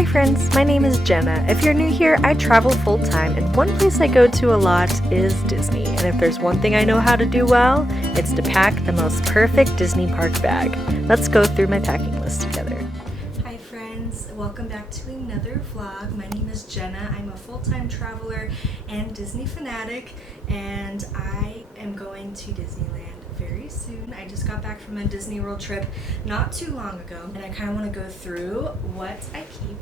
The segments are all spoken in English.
Hi friends, my name is Jenna. If you're new here, I travel full-time and one place I go to a lot is Disney. And if there's one thing I know how to do well, it's to pack the most perfect Disney park bag. Let's go through my packing list together. Hi friends, welcome back to another vlog. My name is Jenna. I'm a full-time traveler and Disney fanatic, and I am going to Disneyland very soon. I just got back from a Disney World trip not too long ago, and I kind of want to go through what I keep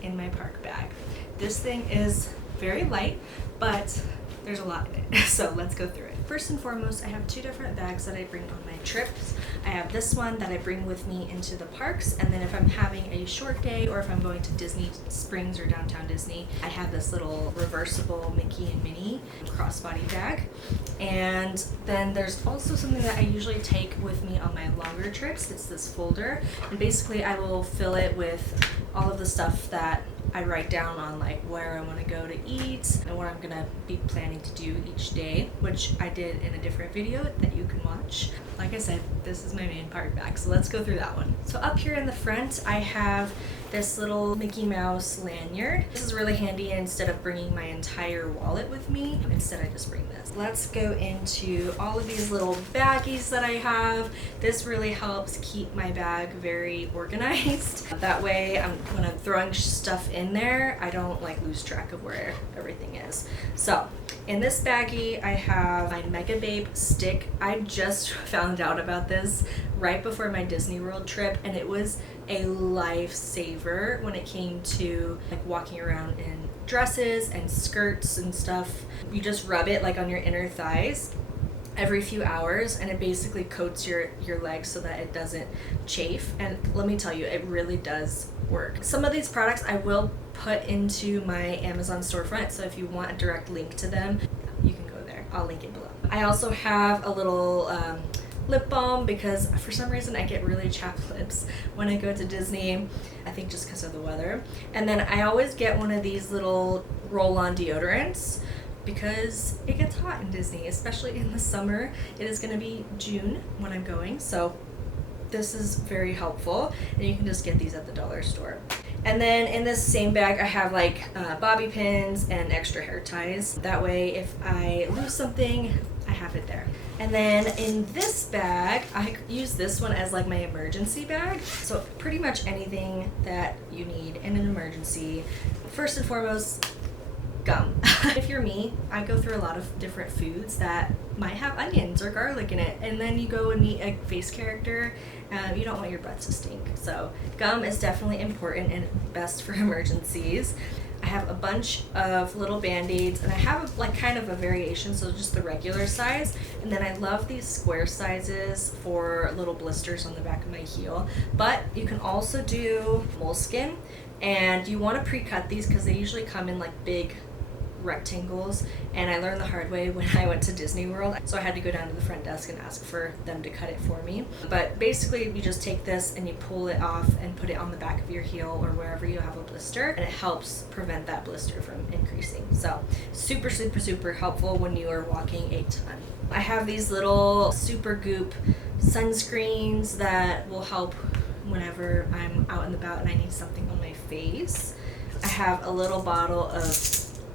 in my park bag. This thing is very light, but there's a lot in it, so let's go through it. First and foremost, I have two different bags that I bring on my trips. I have this one that I bring with me into the parks, and then if I'm having a short day or if I'm going to Disney Springs or downtown Disney, I have this little reversible Mickey and Minnie crossbody bag. And then there's also something that I usually take with me on my longer trips. It's this folder, and basically I will fill it with all of the stuff that I write down on, like where I want to go to eat and what I'm gonna be planning to do each day, which I did in a different video that you can watch. Like I said, this is my main park bag, so let's go through that one. So up here in the front, I have this little Mickey Mouse lanyard. This is really handy. Instead of bringing my entire wallet with me, instead I just bring this. Let's go into all of these little baggies that I have. This really helps keep my bag very organized. That way, when I'm throwing stuff in there, I don't lose track of where everything is. So in this baggie, I have my Mega Babe stick. I just found out about this right before my Disney World trip, and it was a lifesaver when it came to walking around in dresses and skirts and stuff. You just rub it on your inner thighs every few hours, and it basically coats your legs so that it doesn't chafe. And let me tell you, it really does work. Some of these products I will put into my Amazon storefront, so if you want a direct link to them, you can go there. I'll link it below. I also have a little lip balm because for some reason I get really chapped lips when I go to Disney. I think just because of the weather. And then I always get one of these little roll-on deodorants because it gets hot in Disney, especially in the summer. It is going to be June when I'm going, so this is very helpful, and you can just get these at the dollar store. And then in this same bag, I have bobby pins and extra hair ties. That way, if I lose something, I have it there. And then in this bag, I use this one as my emergency bag. So pretty much anything that you need in an emergency. First and foremost, gum. If you're me, I go through a lot of different foods that might have onions or garlic in it, and then you go and meet a face character, you don't want your breath to stink. So gum is definitely important and best for emergencies. I have a bunch of little band-aids, and I have kind of a variation, so just the regular size, and then I love these square sizes for little blisters on the back of my heel. But you can also do moleskin, and you want to pre-cut these because they usually come in big rectangles, and I learned the hard way when I went to Disney World, so I had to go down to the front desk and ask for them to cut it for me. But basically you just take this and you pull it off and put it on the back of your heel or wherever you have a blister, and it helps prevent that blister from increasing. So super helpful when you are walking a ton. I have these little Super Goop sunscreens that will help whenever I'm out and about and I need something on my face. I have a little bottle of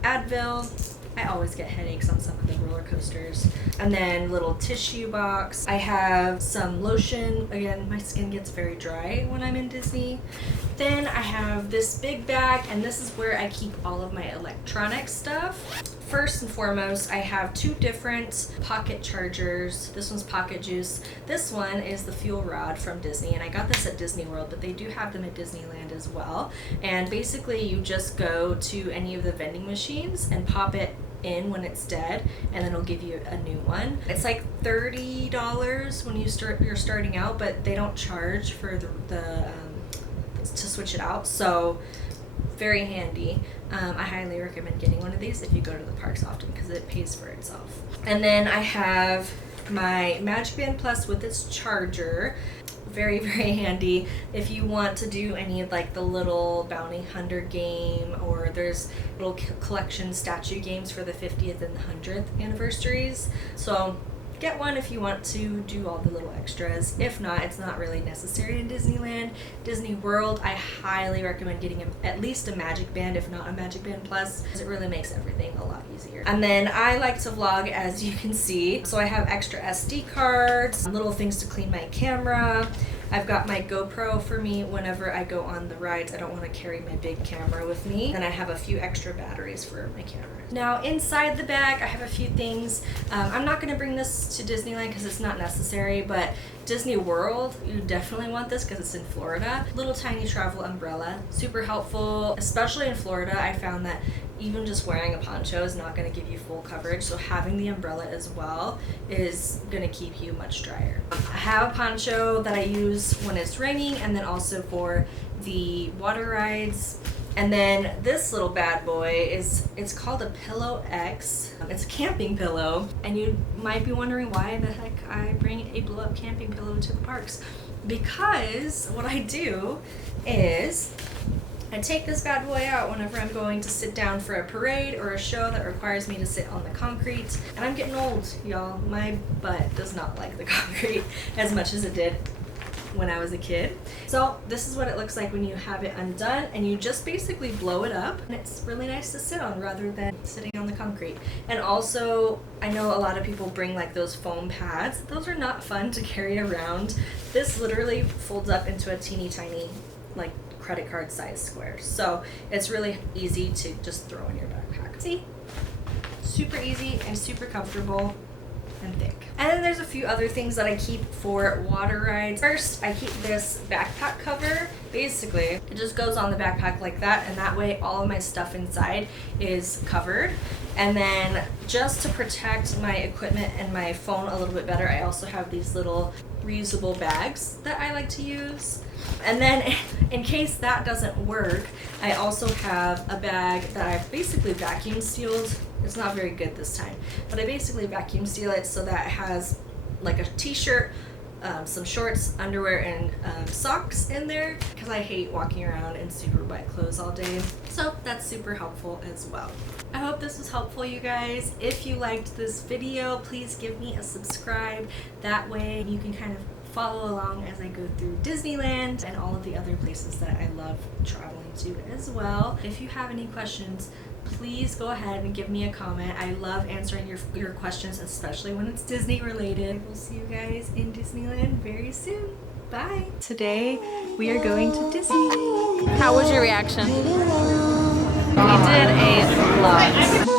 Advil. I always get headaches on some of the roller coasters. And then little tissue box. I have some lotion. Again, my skin gets very dry when I'm in Disney. Then I have this big bag, and this is where I keep all of my electronic stuff. First and foremost, I have two different pocket chargers. This one's Pocket Juice. This one is the Fuelrod from Disney, and I got this at Disney World, but they do have them at Disneyland as well. And basically you just go to any of the vending machines and pop it in when it's dead, and then it'll give you a new one. It's $30 when you're starting out, but they don't charge for to switch it out, so very handy. I highly recommend getting one of these if you go to the parks often because it pays for itself. And then I have my Magic Band Plus with its charger. Very handy if you want to do any of the little bounty hunter game, or there's little collection statue games for the 50th and the 100th anniversaries. So get one if you want to do all the little extras. If not, it's not really necessary in Disneyland. Disney World, I highly recommend getting at least a Magic Band, if not a Magic Band Plus, because it really makes everything a lot easier. And then I like to vlog, as you can see. So I have extra SD cards, little things to clean my camera. I've got my GoPro for me whenever I go on the rides. I don't want to carry my big camera with me. And I have a few extra batteries for my camera. Now inside the bag, I have a few things. I'm not going to bring this to Disneyland because it's not necessary, but Disney World, you definitely want this because it's in Florida. Little tiny travel umbrella, super helpful, especially in Florida. I found that even just wearing a poncho is not going to give you full coverage, so having the umbrella as well is going to keep you much drier. I have a poncho that I use when it's raining, and then also for the water rides. And then this little bad boy it's called a Pillow X. It's a camping pillow, and you might be wondering why the heck I bring a blow-up camping pillow to the parks. Because what I do is I take this bad boy out whenever I'm going to sit down for a parade or a show that requires me to sit on the concrete. And I'm getting old, y'all. My butt does not like the concrete as much as it did when I was a kid. So this is what it looks like when you have it undone, and you just basically blow it up, and it's really nice to sit on rather than sitting on the concrete. And also, I know a lot of people bring like those foam pads. Those are not fun to carry around. This literally folds up into a teeny tiny like credit card size square, so it's really easy to just throw in your backpack. See, super easy and super comfortable and thick. And then there's a few other things that I keep for water rides. First, I keep this backpack cover. Basically, it just goes on the backpack like that, and that way all of my stuff inside is covered. And then just to protect my equipment and my phone a little bit better, I also have these little reusable bags that I like to use. And then in case that doesn't work, I also have a bag that I've basically vacuum sealed. It's not very good this time, but I basically vacuum seal it so that it has like a t-shirt, some shorts, underwear, and socks in there, because I hate walking around in super wet clothes all day. So that's super helpful as well. I hope this was helpful, you guys. If you liked this video, please give me a subscribe. That way you can kind of follow along as I go through Disneyland and all of the other places that I love traveling to as well. If you have any questions, please go ahead and give me a comment. I love answering your questions, especially when it's Disney related. We'll see you guys in Disneyland very soon. Bye. Today we are going to Disney. How was your reaction? We did a vlog.